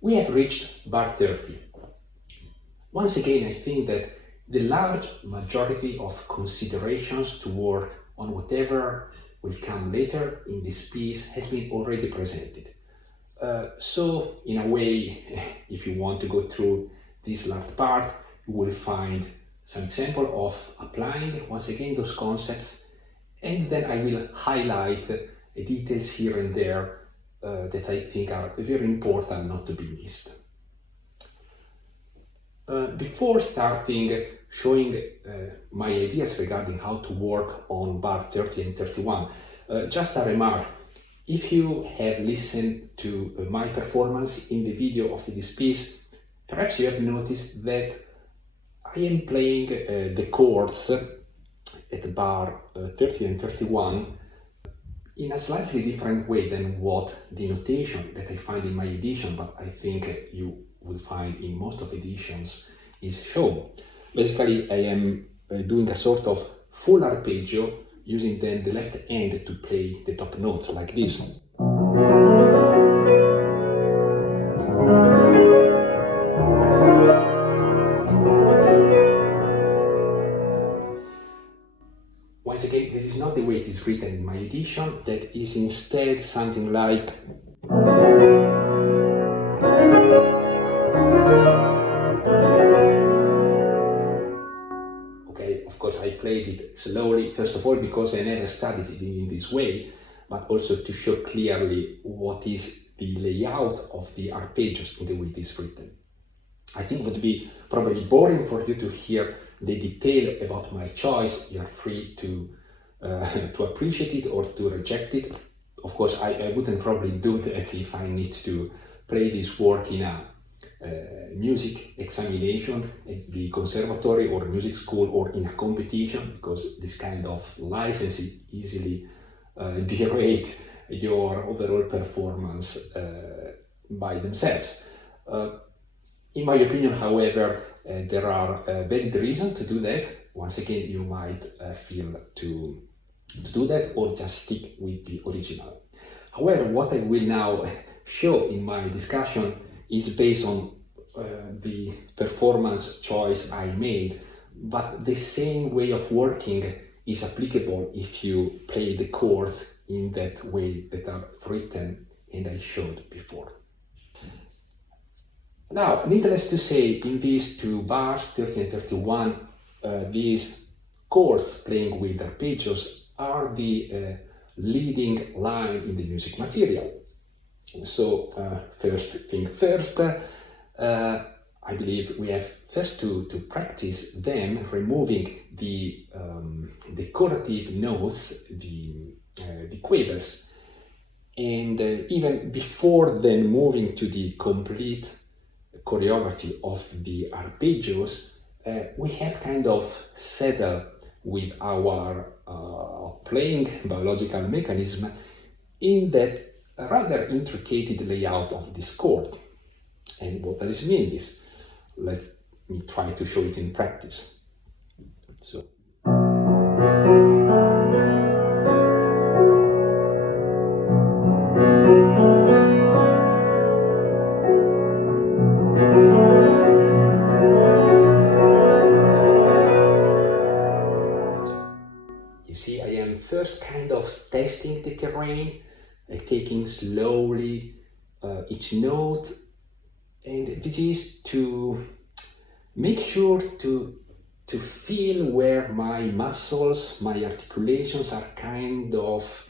We have reached bar 30. Once again, I think that the large majority of considerations to work on whatever will come later in this piece has been already presented. So, in a way, if you want to go through this last part, you will find some example of applying once again those concepts, and then I will highlight details here and there that I think are very important not to be missed. Before starting showing my ideas regarding how to work on bar 30 and 31, just a remark. If you have listened to my performance in the video of this piece, perhaps you have noticed that I am playing the chords at bar 30 and 31 in a slightly different way than what the notation that I find in my edition, but I think you will find in most of editions, is shown. Basically, I am doing a sort of full arpeggio, using then the left hand to play the top notes like this. Once again, this is not the way it is written in my edition. That is instead something like okay, of course I played it slowly, first of all because I never studied it in this way, but also to show clearly what is the layout of the arpeggios in the way it is written. I think it would be probably boring for you to hear the detail about my choice. You are free to appreciate it or to reject it. Of course, I wouldn't probably do that if I need to play this work in a music examination at the conservatory or music school or in a competition, because this kind of license easily degrade your overall performance by themselves. In my opinion, however, there are valid reasons to do that. Once again, you might feel to do that or just stick with the original. However, what I will now show in my discussion is based on the performance choice I made, but the same way of working is applicable if you play the chords in that way that are written and I showed before. Now, needless to say, in these two bars, 30 and 31, these chords playing with arpeggios are the leading line in the music material. So, first thing first, I believe we have first to practice them, removing the decorative notes, the quavers, and even before then moving to the complete choreography of the arpeggios, we have kind of settled with our playing biological mechanism in that rather intricate layout of this chord. And what does it mean? Let me try to show it in practice. So. You see, I am first kind of testing the terrain, taking slowly each note, and this is to make sure to feel where my muscles, my articulations are kind of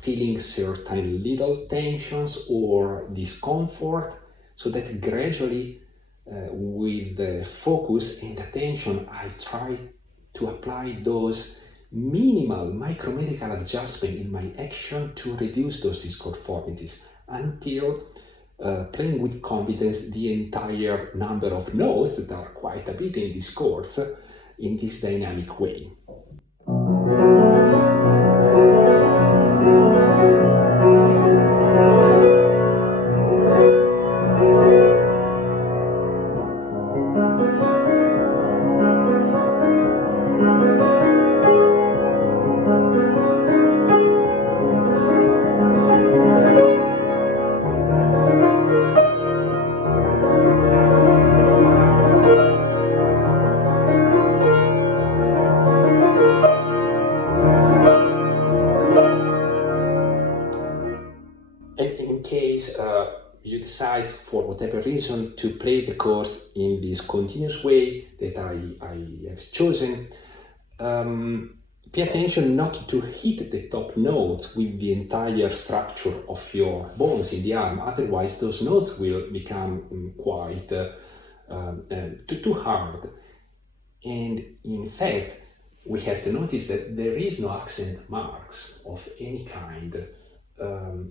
feeling certain little tensions or discomfort, so that gradually with focus and attention I try to apply those minimal micromedical adjustments in my action to reduce those disconformities until playing with confidence the entire number of notes that are quite a bit in these chords in this dynamic way. decide for whatever reason to play the chords in this continuous way that I have chosen, pay attention not to hit the top notes with the entire structure of your bones in the arm, otherwise those notes will become quite too hard. And in fact, we have to notice that there is no accent marks of any kind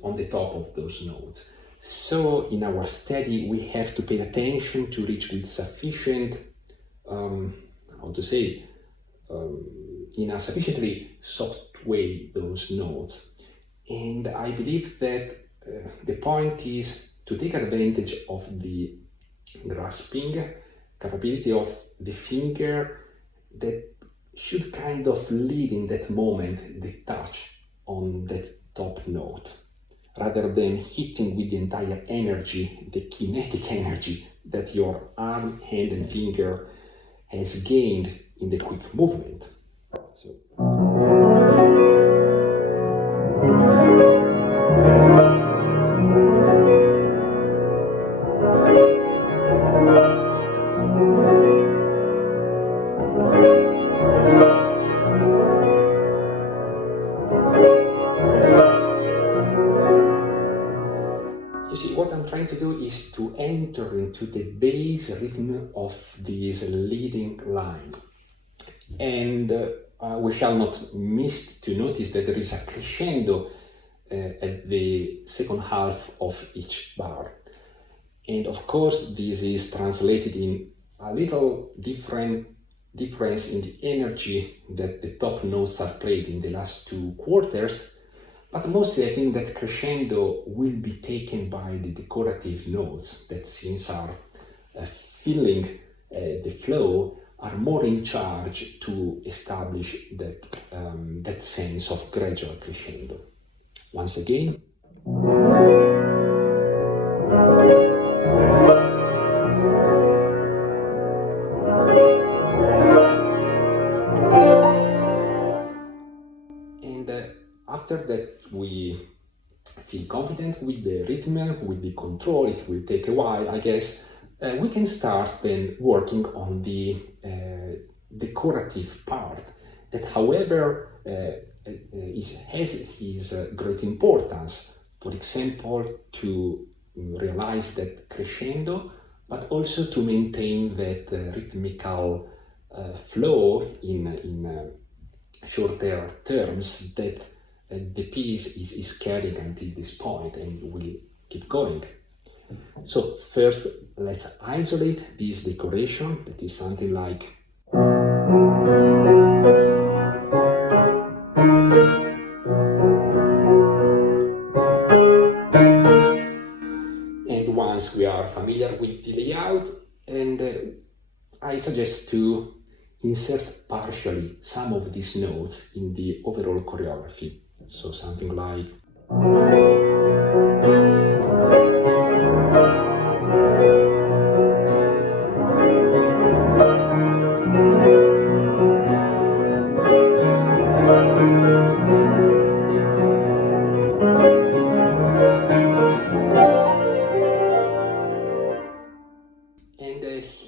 on the top of those notes. So in our study, we have to pay attention to reach with sufficient, in a sufficiently soft way those notes. And I believe that the point is to take advantage of the grasping capability of the finger that should kind of lead in that moment the touch on that top note, rather than hitting with the entire energy, the kinetic energy that your arm, hand and finger has gained in the quick movement. So. You see, what I'm trying to do is to enter into the bass rhythm of this leading line. And we shall not miss to notice that there is a crescendo at the second half of each bar. And of course, this is translated in a little difference in the energy that the top notes are played in the last two quarters. But mostly I think that crescendo will be taken by the decorative notes that, since are filling the flow, are more in charge to establish that sense of gradual crescendo. Once again. And after that we feel confident with the rhythm, with the control. It will take a while, I guess. We can start then working on the decorative part that, however, has his great importance. For example, to realize that crescendo, but also to maintain that rhythmical flow in shorter terms that the piece is carrying until this point and will keep going. So first, let's isolate this decoration, that is something like and once we are familiar with the layout, and I suggest to insert partially some of these notes in the overall choreography. So something like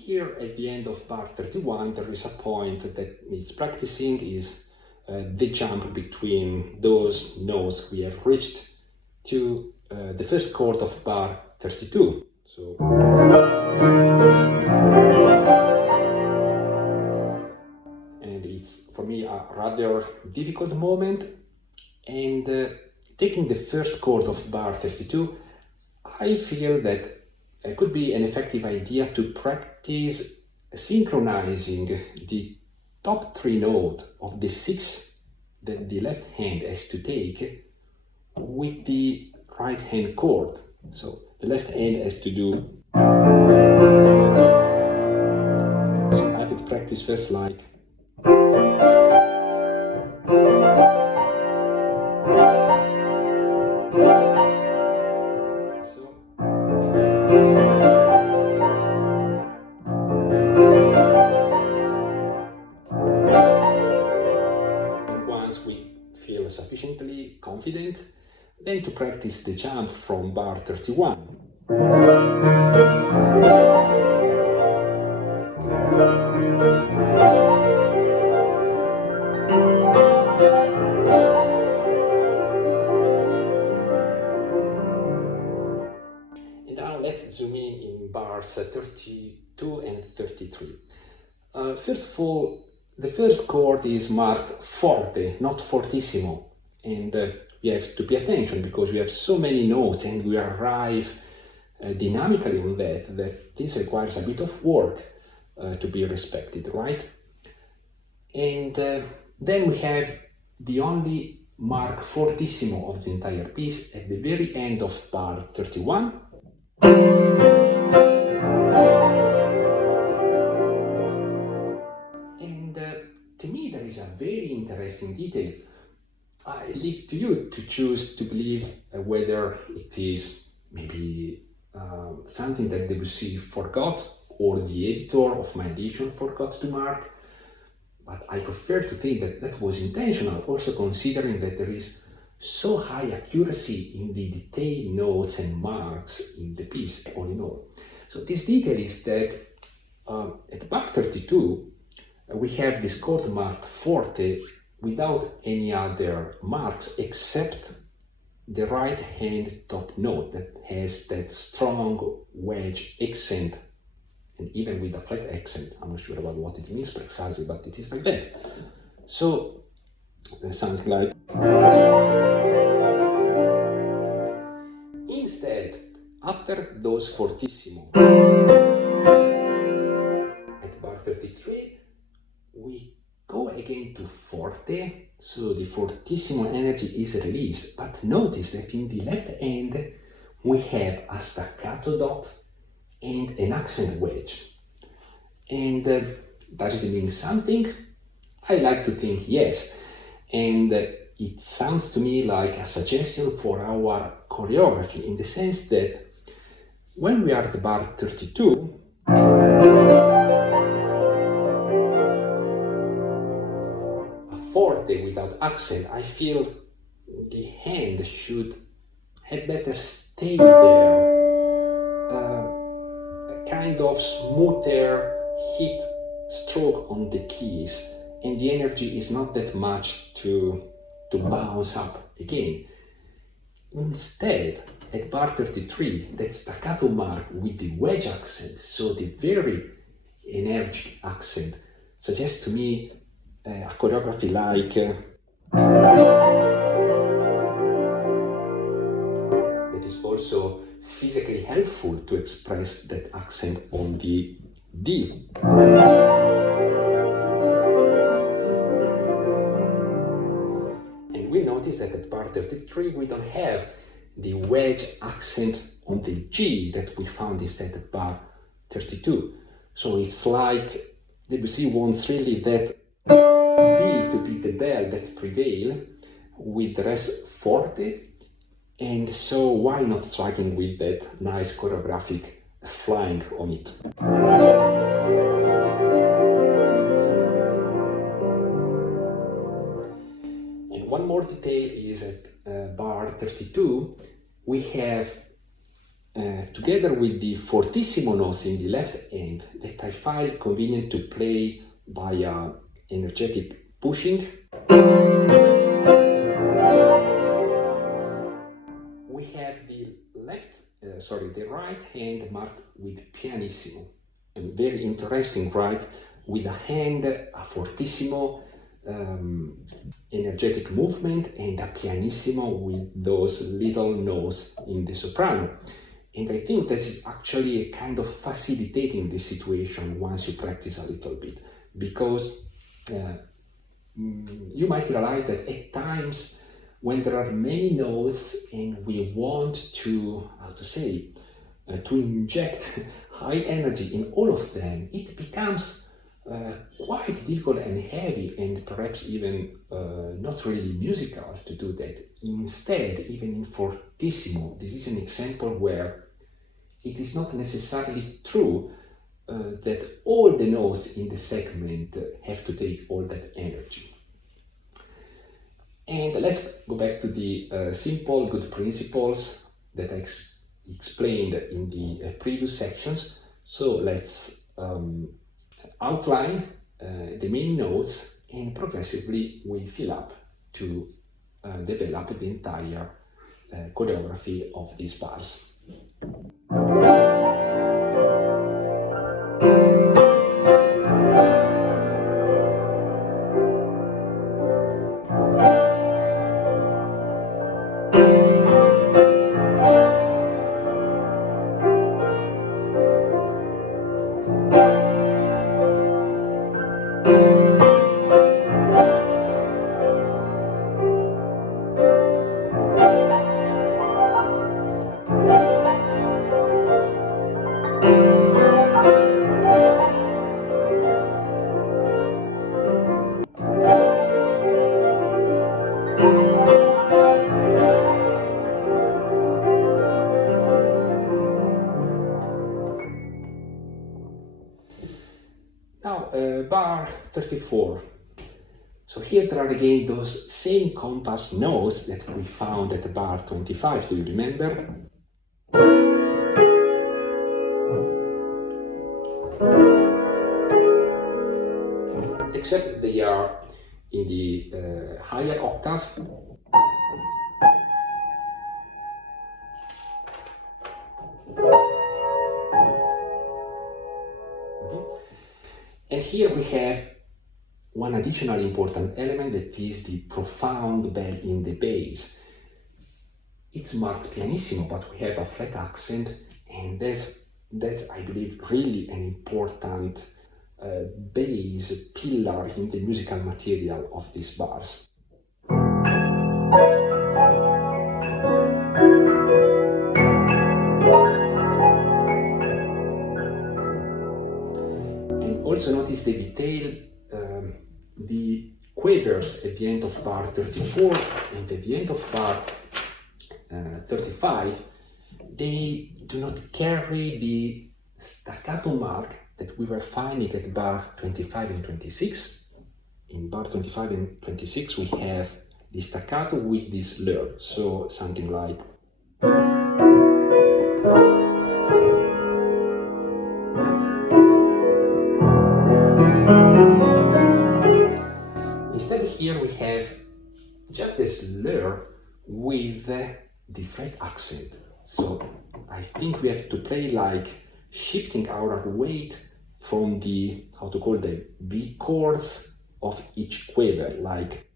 here at the end of bar 31, there is a point that needs practicing, is the jump between those notes we have reached to the first chord of bar 32. So, and it's for me a rather difficult moment, and taking the first chord of bar 32, I feel that it could be an effective idea to practice synchronizing the top three note of the six that the left hand has to take with the right hand chord. So the left hand has to do. So I have to practice first like. Once we feel sufficiently confident, then to practice the jump from bar 31. bars 32 and 33. First of all, the first chord is marked forte, not fortissimo, and we have to pay attention because we have so many notes and we arrive dynamically on that this requires a bit of work to be respected, right? And then we have the only mark fortissimo of the entire piece at the very end of bar 31. And to me there is a very interesting detail. I leave to you to choose to believe whether it is maybe something that Debussy forgot or the editor of my edition forgot to mark. But I prefer to think that that was intentional, also considering that there is so high accuracy in the detailed notes and marks in the piece, all in all. So this detail is that at bar 32, we have this chord marked forte without any other marks except the right hand top note that has that strong wedge accent, and even with a flat accent. I'm not sure about what it means precisely, but it is like that. So something like. Instead, after those fortissimo at bar 33, we go again to forte, so the fortissimo energy is released, but notice that in the left hand we have a staccato dot and an accent wedge. And does it mean something? I like to think yes, and it sounds to me like a suggestion for our choreography, in the sense that when we are at bar 32, forte without accent, I feel the hand had better stay there. A kind of smoother hit stroke on the keys, and the energy is not that much to bounce up again. Instead, at bar 33, that staccato mark with the wedge accent, so the very energetic accent, suggests to me a choreography like that is also physically helpful to express that accent on the D. And we notice that at bar 33 we don't have the wedge accent on the G that we found instead at bar 32. So it's like Debussy wants really that D to be the bell that prevail, with the rest forte, and so why not striking with that nice choreographic flying on it. And one more detail is at bar 32 we have together with the fortissimo notes in the left hand that I find convenient to play by energetic pushing. We have the right hand marked with pianissimo. And very interesting, right? With a hand, a fortissimo, energetic movement, and a pianissimo with those little notes in the soprano. And I think this is actually a kind of facilitating the situation once you practice a little bit, because you might realize that at times when there are many notes and we want to, to inject high energy in all of them, it becomes quite difficult and heavy, and perhaps even not really musical to do that. Instead, even in fortissimo, this is an example where it is not necessarily true that all the notes in the segment have to take all that energy. And let's go back to the simple good principles that I explained in the previous sections. So let's outline the main notes, and progressively we fill up to develop the entire choreography of these bars. 34. So here there are again those same compass notes that we found at bar 25, do you remember? Except they are in the higher octave. And here we have one additional important element, that is the profound bell in the bass. It's marked pianissimo, but we have a flat accent, and that's I believe really an important bass pillar in the musical material of these bars. And also notice the detail, the quavers at the end of bar 34 and at the end of bar 35, they do not carry the staccato mark that we were finding at bar 25 and 26. In bar 25 and 26 we have the staccato with this slur, so something like instead here we have just a slur with the flat accent. So I think we have to play like shifting our weight from the, how to call them, B chords of each quaver, like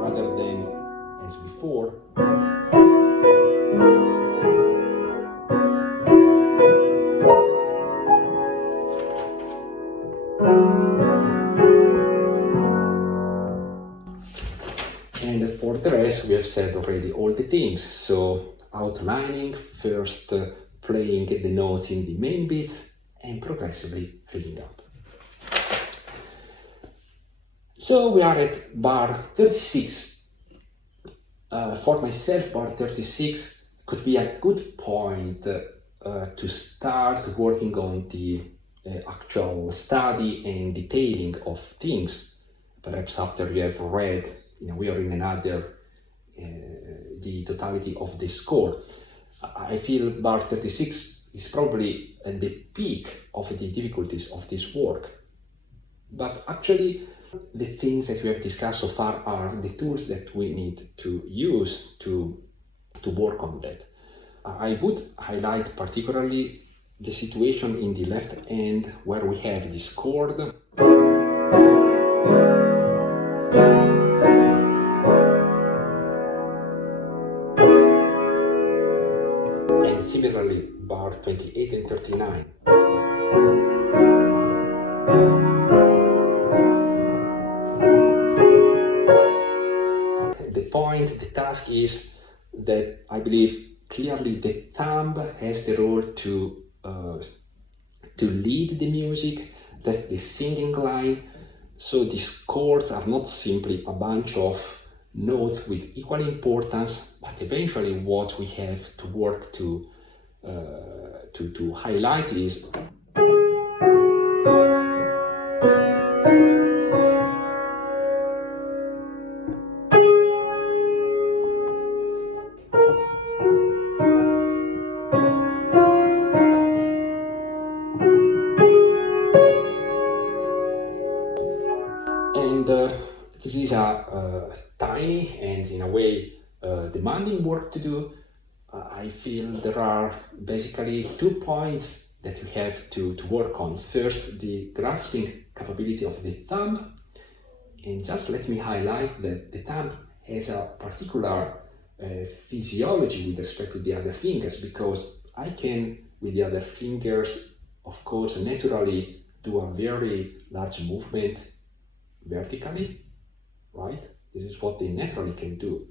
rather than as before. And for the rest, we have said already all the things. So outlining, first playing the notes in the main beats and progressively filling up. So we are at bar 36. For myself, bar 36 could be a good point to start working on the actual study and detailing of things. Perhaps after you have read in a way or in another the totality of the score. I feel bar 36 is probably at the peak of the difficulties of this work. But actually, the things that we have discussed so far are the tools that we need to use to work on that. I would highlight particularly the situation in the left hand where we have this chord. And similarly, bar 28 and 39. The point, the task is that I believe clearly the thumb has the role to lead the music. That's the singing line. So these chords are not simply a bunch of notes with equal importance, but eventually what we have to work to highlight is this is a tiny and in a way demanding work to do. I feel there are basically 2 points that we have to work on. First, the grasping capability of the thumb. And just let me highlight that the thumb has a particular physiology with respect to the other fingers, because I can, with the other fingers, of course, naturally do a very large movement vertically, right? This is what they naturally can do.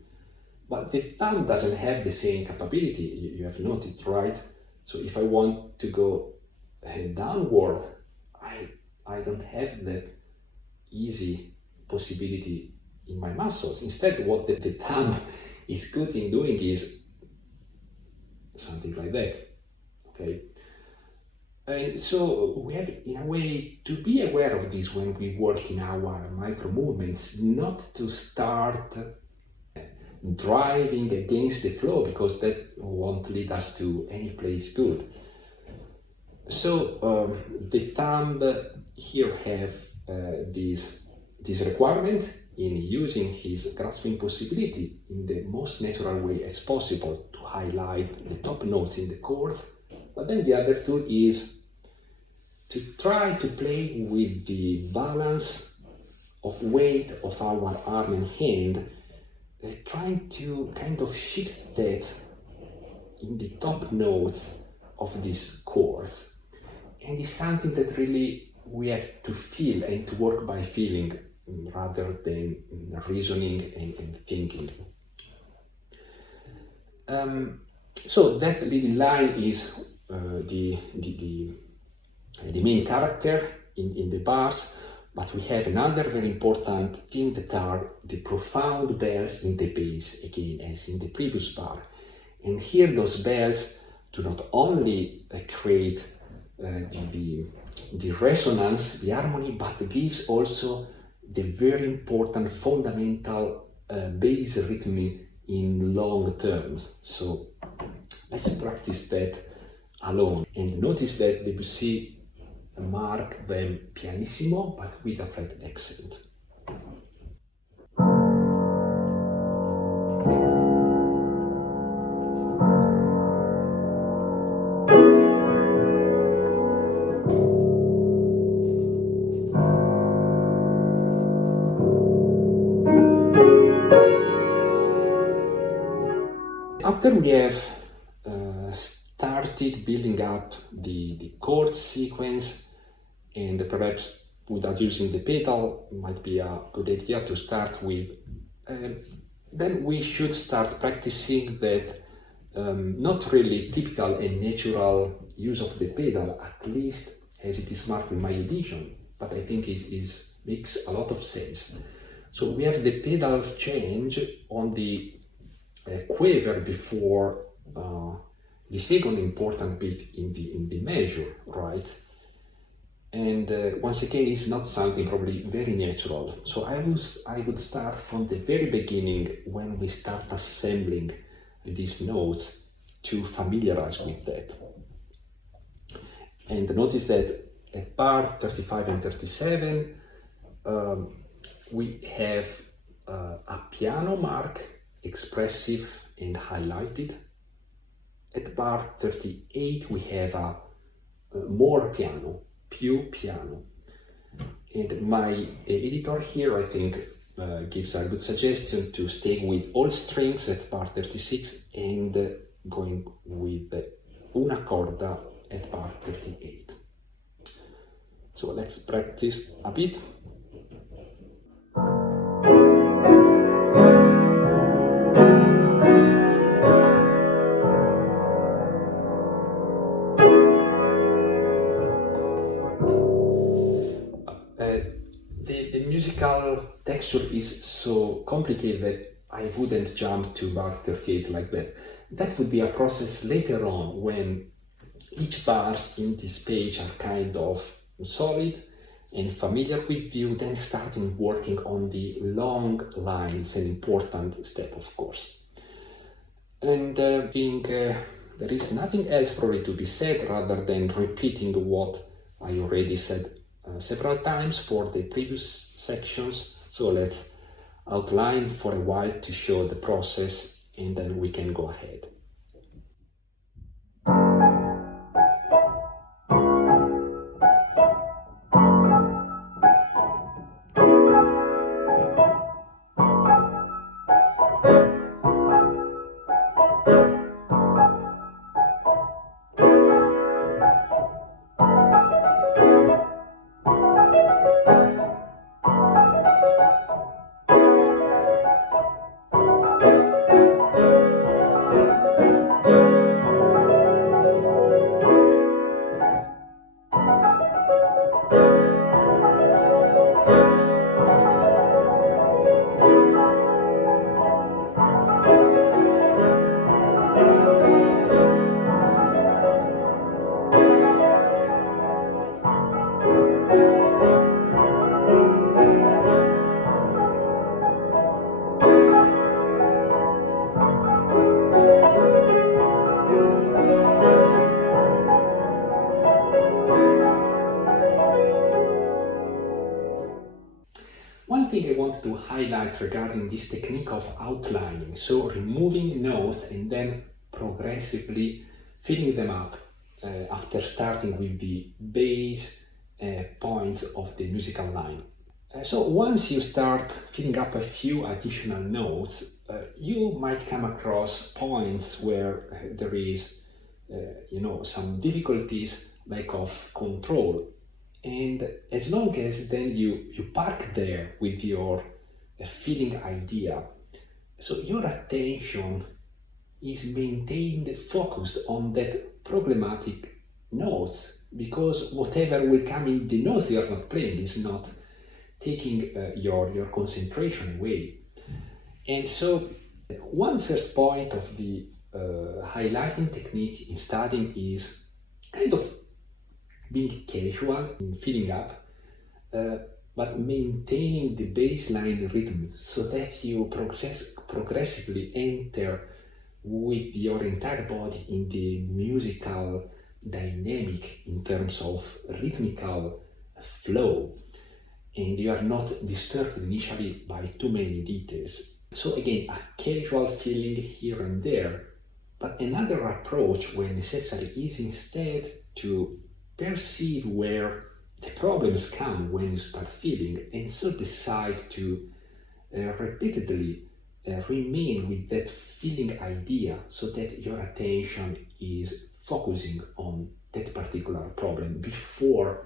But the thumb doesn't have the same capability, you have noticed, right? So if I want to go downward, I don't have that easy possibility in my muscles. Instead, what the thumb is good in doing is something like that, okay? And so we have, in a way, to be aware of this when we work in our micro movements, not to start driving against the flow, because that won't lead us to any place good. So the thumb here have this requirement in using his grasping possibility in the most natural way as possible to highlight the top notes in the chords. But then the other tool is to try to play with the balance of weight of our arm and hand, trying to kind of shift that in the top notes of these chords. And it's something that really we have to feel and to work by feeling rather than reasoning and thinking. So that leading line is the main character in the bars, but we have another very important thing that are the profound bells in the bass, again as in the previous bar. And here those bells do not only create the resonance, the harmony, but gives also the very important fundamental bass rhythm in long terms. So let's practice that alone. And notice that Debussy mark them pianissimo, but with a flat accent. After we have started building up the chord sequence, and perhaps without using the pedal, might be a good idea to start with, then we should start practicing that not really typical and natural use of the pedal, at least as it is marked in my edition, but I think it makes a lot of sense. So we have the pedal change on the quiver before the second important beat in the measure, right? And once again, it's not something probably very natural. So I would start from the very beginning when we start assembling these notes to familiarize with that. And notice that at bar 35 and 37, we have a piano mark, expressive and highlighted. At bar 38, we have a more piano, più piano. And my editor here, I think, gives a good suggestion to stay with all strings at bar 36 and going with una corda at bar 38. So let's practice a bit. The musical texture is so complicated that I wouldn't jump to bar 38 like that. That would be a process later on when each bars in this page are kind of solid and familiar with you, then starting working on the long line is an important step, of course. And I think there is nothing else probably to be said rather than repeating what I already said several times for the previous sections. So let's outline for a while to show the process, and then we can go ahead. One thing I want to highlight regarding this technique of outlining, so removing notes and then progressively filling them up after starting with the base points of the musical line. So once you start filling up a few additional notes, you might come across points where there is, some difficulties, lack of control. And as long as then you park there with your feeling idea, so your attention is maintained focused on that problematic notes, because whatever will come in the notes you are not playing is not taking your concentration away. And so one first point of the highlighting technique in studying is kind of being casual in filling up, but maintaining the baseline rhythm so that you progressively enter with your entire body in the musical dynamic in terms of rhythmical flow, and you are not disturbed initially by too many details. So again, a casual feeling here and there, but another approach when necessary is instead to perceive where the problems come when you start feeling, and so decide to repeatedly remain with that feeling idea so that your attention is focusing on that particular problem before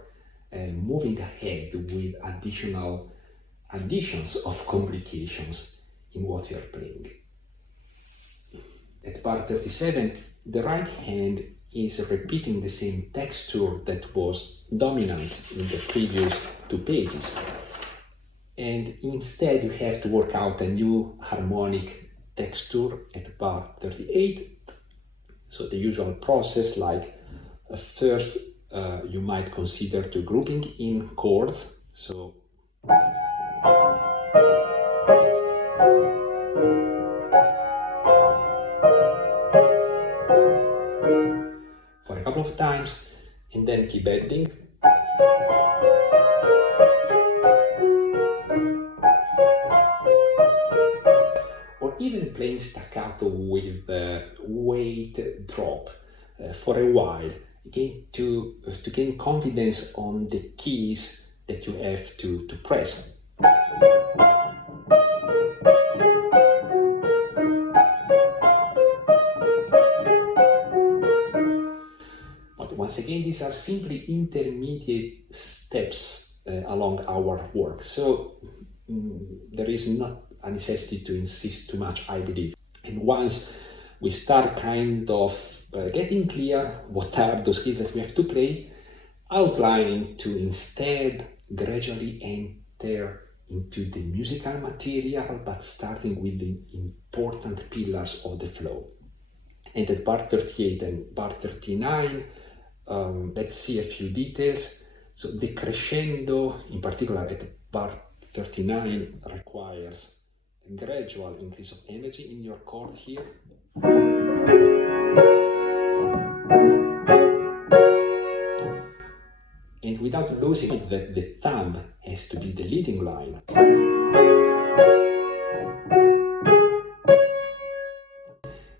moving ahead with additions of complications in what you're playing. At bar 37, the right hand is repeating the same texture that was dominant in the previous two pages. And instead you have to work out a new harmonic texture at bar 38. So the usual process, like first you might consider to grouping in chords. So for a couple of times, and then keep bending. Or even playing staccato with weight drop for a while, again to gain confidence on the keys that you have to press. But once again, these are simply intermediate steps along our work. So there is not a necessity to insist too much, I believe. And once we start kind of getting clear what are those keys that we have to play, outlining to instead gradually enter into the musical material, but starting with the important pillars of the flow. And at bar 38 and bar 39, let's see a few details. So the crescendo, in particular at bar 39, requires a gradual increase of energy in your chord here. And without losing that the thumb has to be the leading line.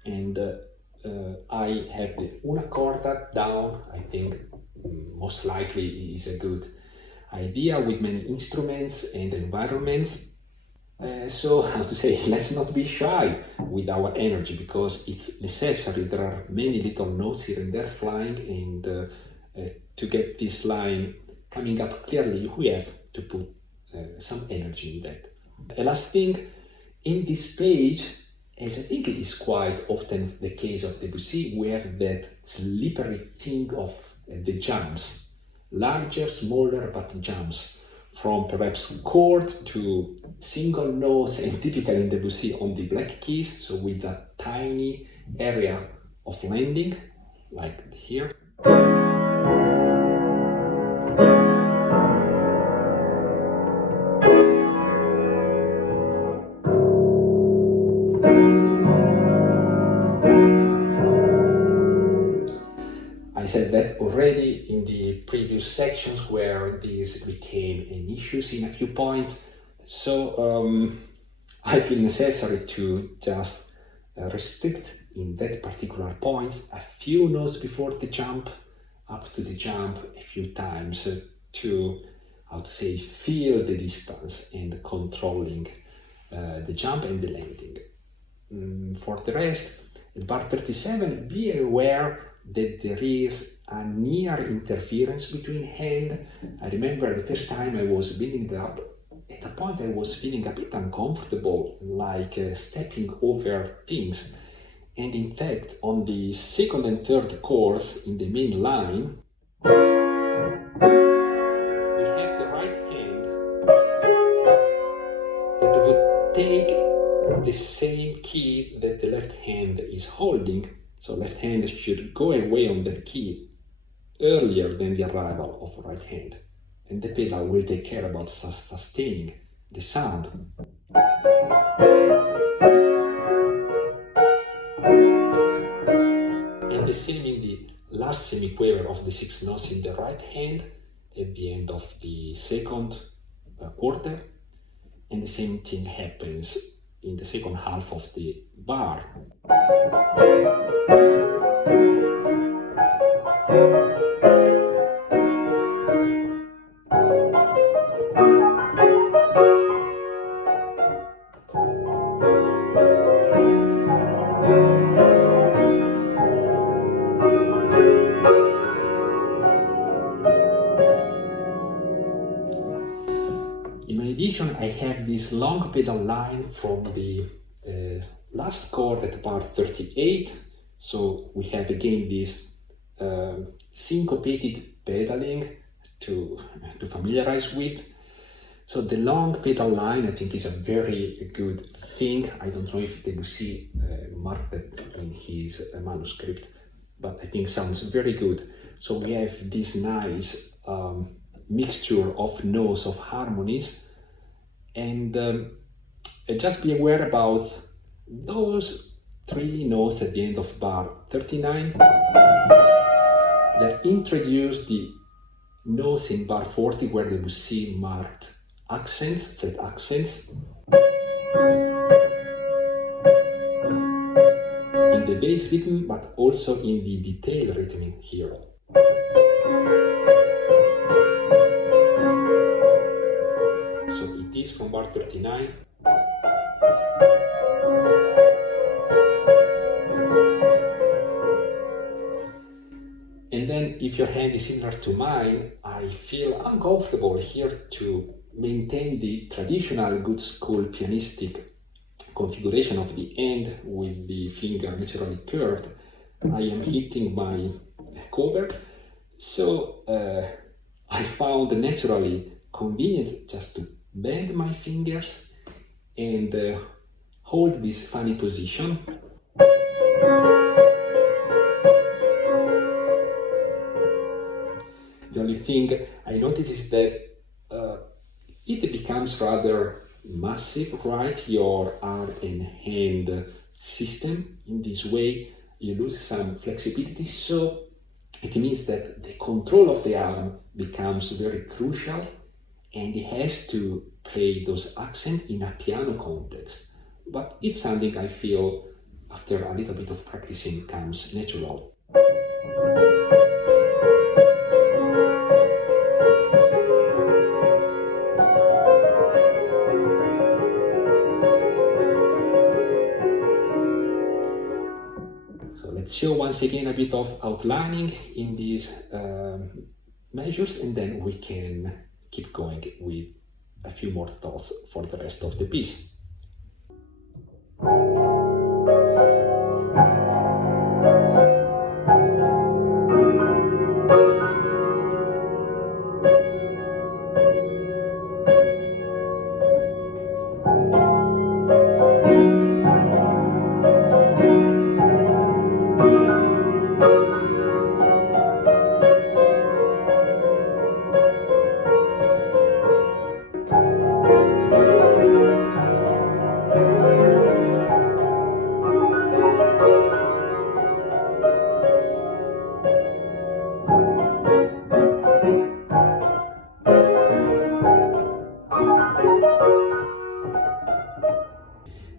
And I have the una corda down. I think most likely is a good idea with many instruments and environments. So, how to say, let's not be shy with our energy, because it's necessary. There are many little notes here and there flying, and to get this line coming up clearly, we have to put some energy in that. A last thing, in this page, as I think it is quite often the case of Debussy, we have that slippery thing of the jumps, larger, smaller, but jumps, from perhaps chord to single notes, and typically in Debussy on the black keys, so with a tiny area of landing, like here. I said that already in the previous sections where this became an issue in a few points. So I feel necessary to just restrict in that particular points a few notes before the jump, up to the jump a few times to, how to say, feel the distance and controlling the jump and the landing. For the rest, at bar 37, be aware that there is a near interference between hand. I remember the first time I was building it up, at a point I was feeling a bit uncomfortable, like stepping over things. And in fact, on the second and third chords in the main line, we have the right hand that would take the same key that the left hand is holding. So left hand should go away on that key earlier than the arrival of right hand. And the pedal will take care about sustaining the sound. And the same in the last semiquaver of the 6 notes in the right hand at the end of the second quarter. And the same thing happens in the second half of the bar. In addition, I have this long pedal line from the last chord at bar 38. So we have again this syncopated pedaling to familiarize with. So the long pedal line, I think, is a very good thing. I don't know if Debussy marked it in his manuscript, but I think sounds very good. So we have this nice mixture of notes, of harmonies, and just be aware about those 3 notes at the end of bar 39 that introduce the notes in bar 40 where Debussy marked accents, flat accents, in the bass rhythm, but also in the detail rhythm here. So it is from bar 39. And then if your hand is similar to mine, I feel uncomfortable here to maintain the traditional good school pianistic configuration of the hand with the finger naturally curved. I am hitting my cover, so I found naturally convenient just to bend my fingers and hold this funny position. The only thing I notice is that it becomes rather massive, right? Your arm and hand system. In this way, you lose some flexibility. So it means that the control of the arm becomes very crucial, and it has to play those accents in a piano context. But it's something I feel after a little bit of practicing comes natural. Let's show once again a bit of outlining in these measures, and then we can keep going with a few more thoughts for the rest of the piece.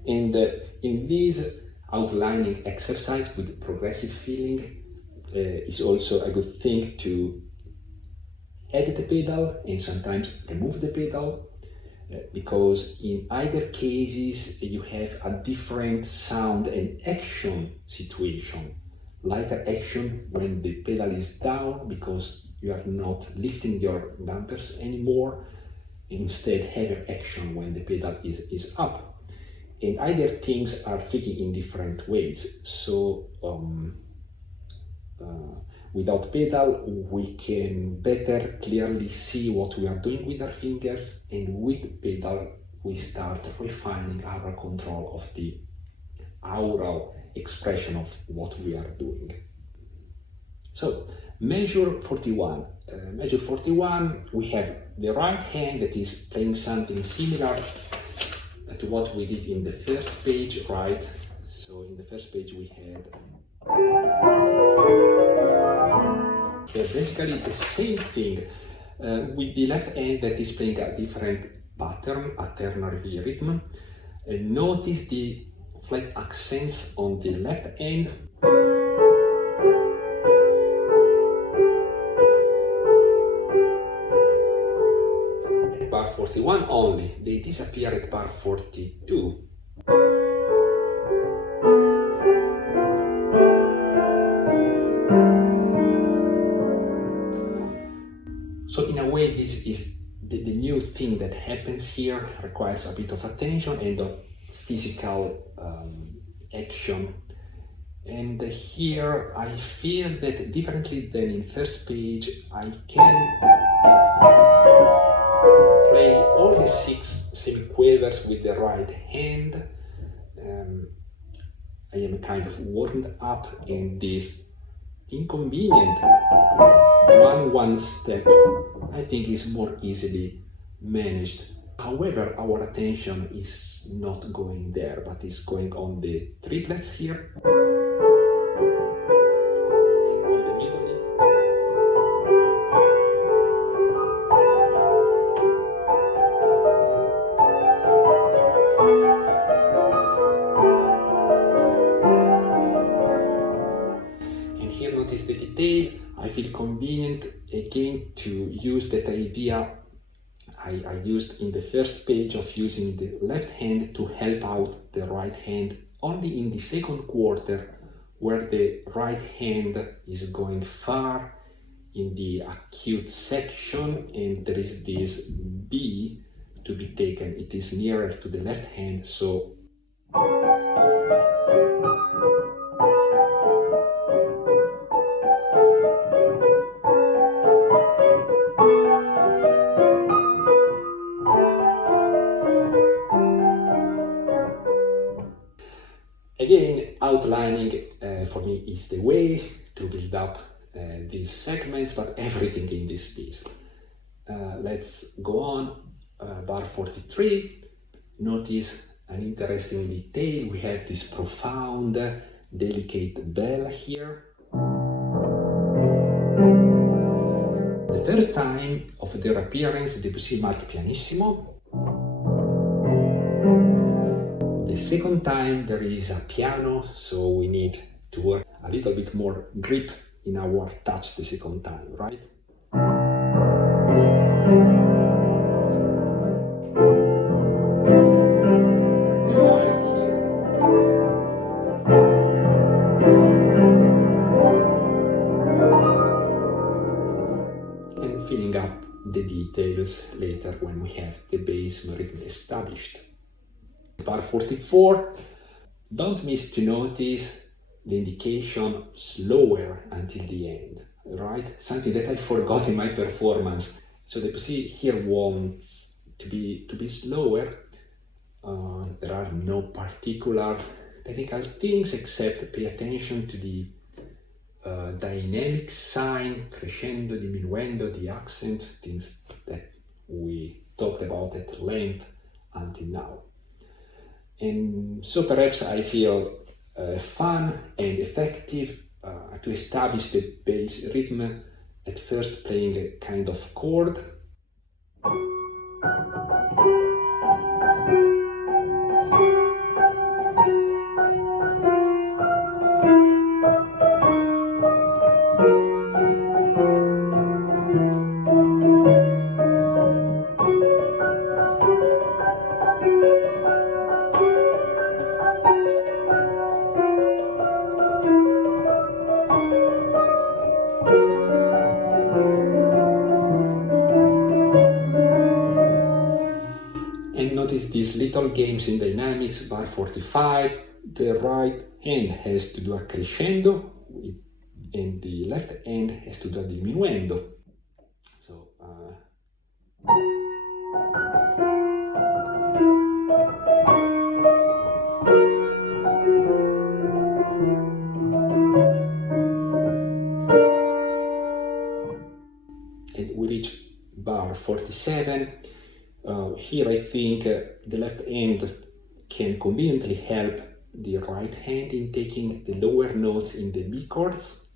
And in this outlining exercise with progressive feeling is also a good thing to add the pedal and sometimes remove the pedal, because in either cases you have a different sound and action situation. Lighter action when the pedal is down because you are not lifting your dampers anymore, instead heavier action when the pedal is up. And either things are fitting in different ways. So without pedal, we can better clearly see what we are doing with our fingers, and with pedal, we start refining our control of the aural expression of what we are doing. So, measure 41. Measure 41, we have the right hand that is playing something similar to what we did in the first page, right? So, in the first page, we had basically the same thing with the left hand that is playing a different pattern, a ternary rhythm. Notice the flat accents on the left hand. At bar 41 only, they disappear at bar 42. So in a way, this is the new thing that happens here, requires a bit of attention and of physical action. And here I feel that differently than in first page, I can play all the 6 semiquavers with the right hand. I am kind of warmed up in this inconvenient one step. I think is more easily managed. However, our attention is not going there, but is going on the triplets here, and on the middle. And here notice the detail. I feel convenient again to use that idea I used in the first page of using the left hand to help out the right hand only in the second quarter, where the right hand is going far in the acute section and there is this B to be taken. It is nearer to the left hand, so again, outlining for me is the way to build up these segments, but everything in this piece. Let's go on. Bar 43. Notice an interesting detail. We have this profound, delicate bell here. The first time of their appearance, Debussy marked pianissimo. The second time there is a piano, so we need to work a little bit more grip in our touch the second time, right? And filling up the details later when we have the bass rhythm established. Bar 44, don't miss to notice the indication slower until the end, right? Something that I forgot in my performance. So Debussy here wants to be slower. There are no particular technical things except pay attention to the dynamic sign, crescendo, diminuendo, the accent, things that we talked about at length until now. And so perhaps I feel fun and effective to establish the bass rhythm, at first playing a kind of chord. And notice these little games in dynamics. Bar 45, the right hand has to do a crescendo and the left hand has to do a diminuendo. So and we reach bar 47. Here I think the left hand can conveniently help the right hand in taking the lower notes in the B chords.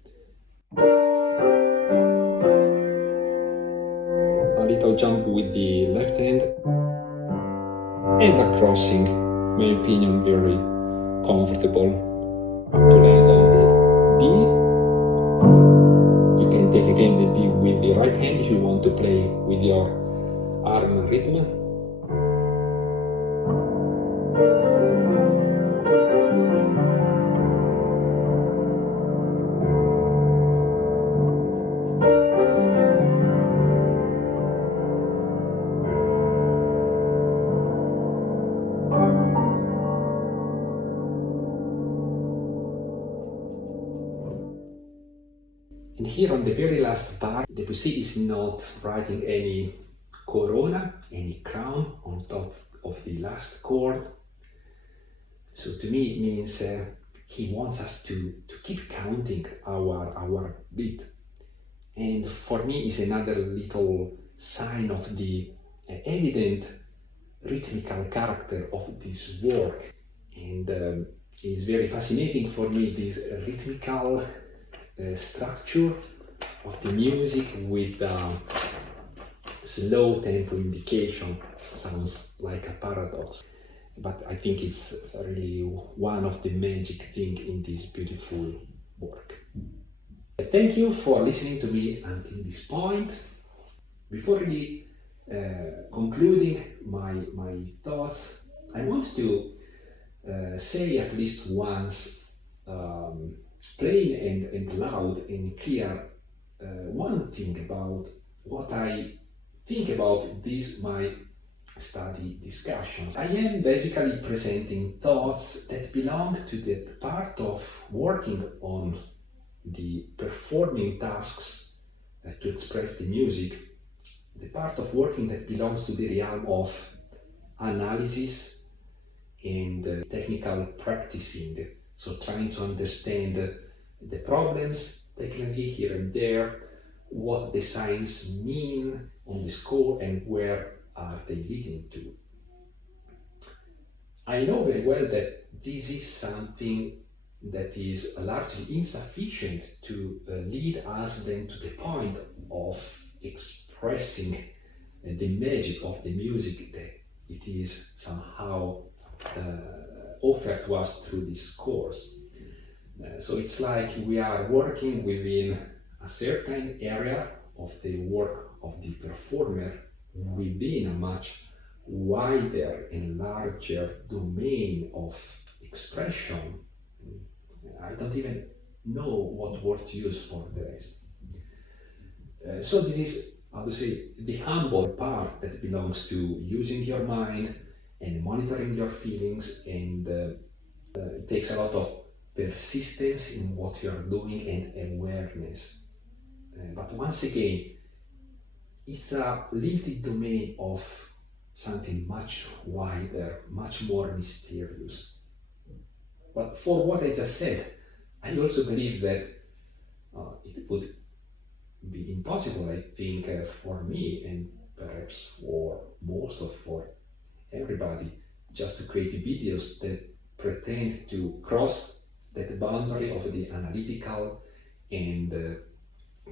A little jump with the left hand and a crossing, in my opinion, very comfortable to land on the D. You can take again the D with the right hand if you want to play with your arm rhythm. And here on the very last bar, Debussy is not writing any corona, any crown on top of the last chord. So to me it means he wants us to keep counting our beat. And for me is another little sign of the evident rhythmical character of this work. And it's very fascinating for me, this rhythmical structure of the music with slow tempo indication. Sounds like a paradox, but I think it's really one of the magic things in this beautiful work. Thank you for listening to me until this point. Before really concluding my thoughts, I want to say at least once, plain and loud and clear, one thing about what I think about these my study discussions. I am basically presenting thoughts that belong to that part of working on the performing tasks to express the music, the part of working that belongs to the realm of analysis and technical practicing. So trying to understand the problems technically here and there, what the signs mean on the score and where are they leading to. I know very well that this is something that is largely insufficient to lead us then to the point of expressing the magic of the music that it is somehow offered to us through this course. So it's like we are working within a certain area of the work of the performer within a much wider and larger domain of expression. I don't even know what word to use for the rest. So this is, how to say, the humble part that belongs to using your mind and monitoring your feelings, and it takes a lot of persistence in what you are doing and awareness. But once again, it's a limited domain of something much wider, much more mysterious. But for what I just said, I also believe that it would be impossible, I think, for me and perhaps for for everybody, just to create videos that pretend to cross that boundary of the analytical and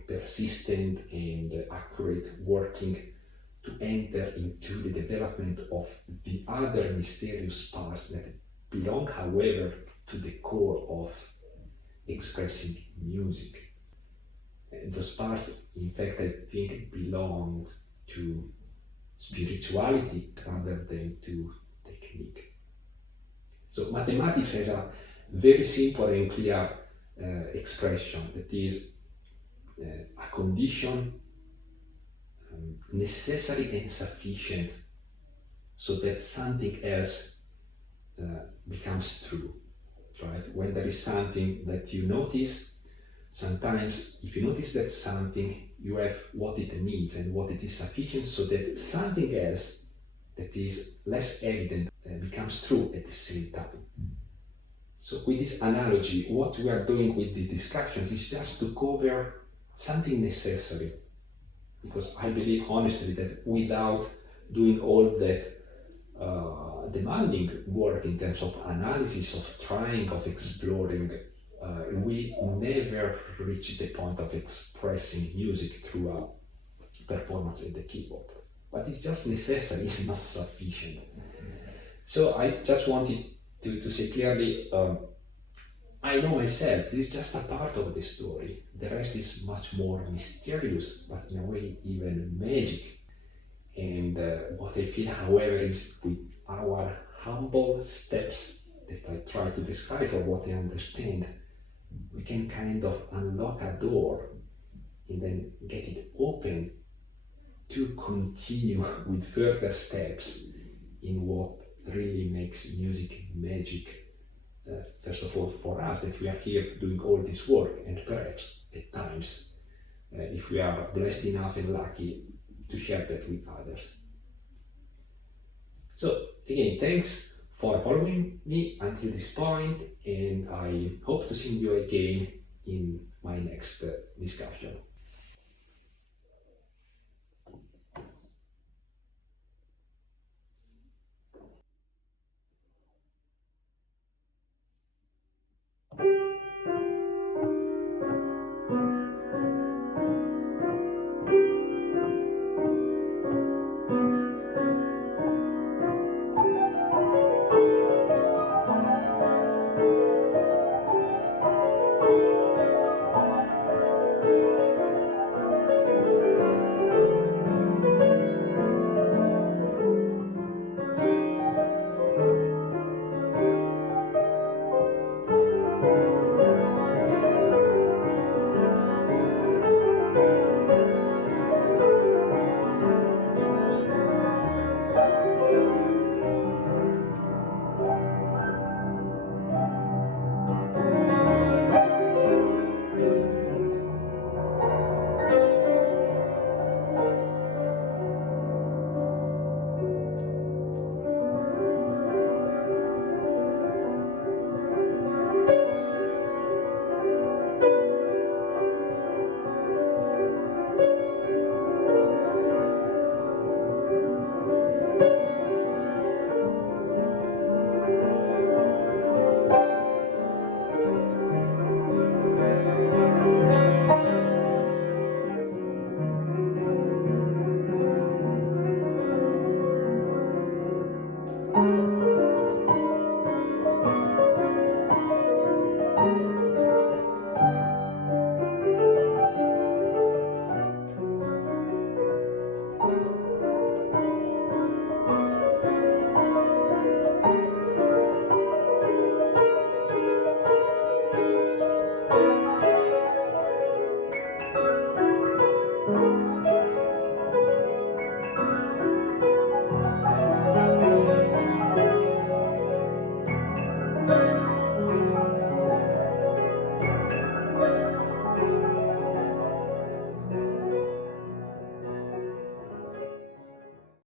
persistent and accurate working to enter into the development of the other mysterious parts that belong, however, to the core of expressing music. And those parts, in fact, I think belong to spirituality rather than to technique. So mathematics has a very simple and clear expression that is a condition necessary and sufficient so that something else becomes true, right? When there is something that you notice, sometimes if you notice that something, you have what it needs and what it is sufficient, so that something else that is less evident becomes true at the same time. So with this analogy, what we are doing with these discussions is just to cover something necessary, because I believe honestly that without doing all that demanding work in terms of analysis, of trying, of exploring, we never reach the point of expressing music through a performance at the keyboard. But it's just necessary, it's not sufficient. So I just wanted to say clearly, I know myself, this is just a part of the story. The rest is much more mysterious, but in a way even magic. And what I feel, however, is with our humble steps that I try to describe for what I understand, we can kind of unlock a door and then get it open to continue with further steps in what really makes music magic. First of all, for us, that we are here doing all this work, and perhaps at times, if we are blessed enough and lucky, to share that with others. So again, thanks for following me until this point, and I hope to see you again in my next discussion.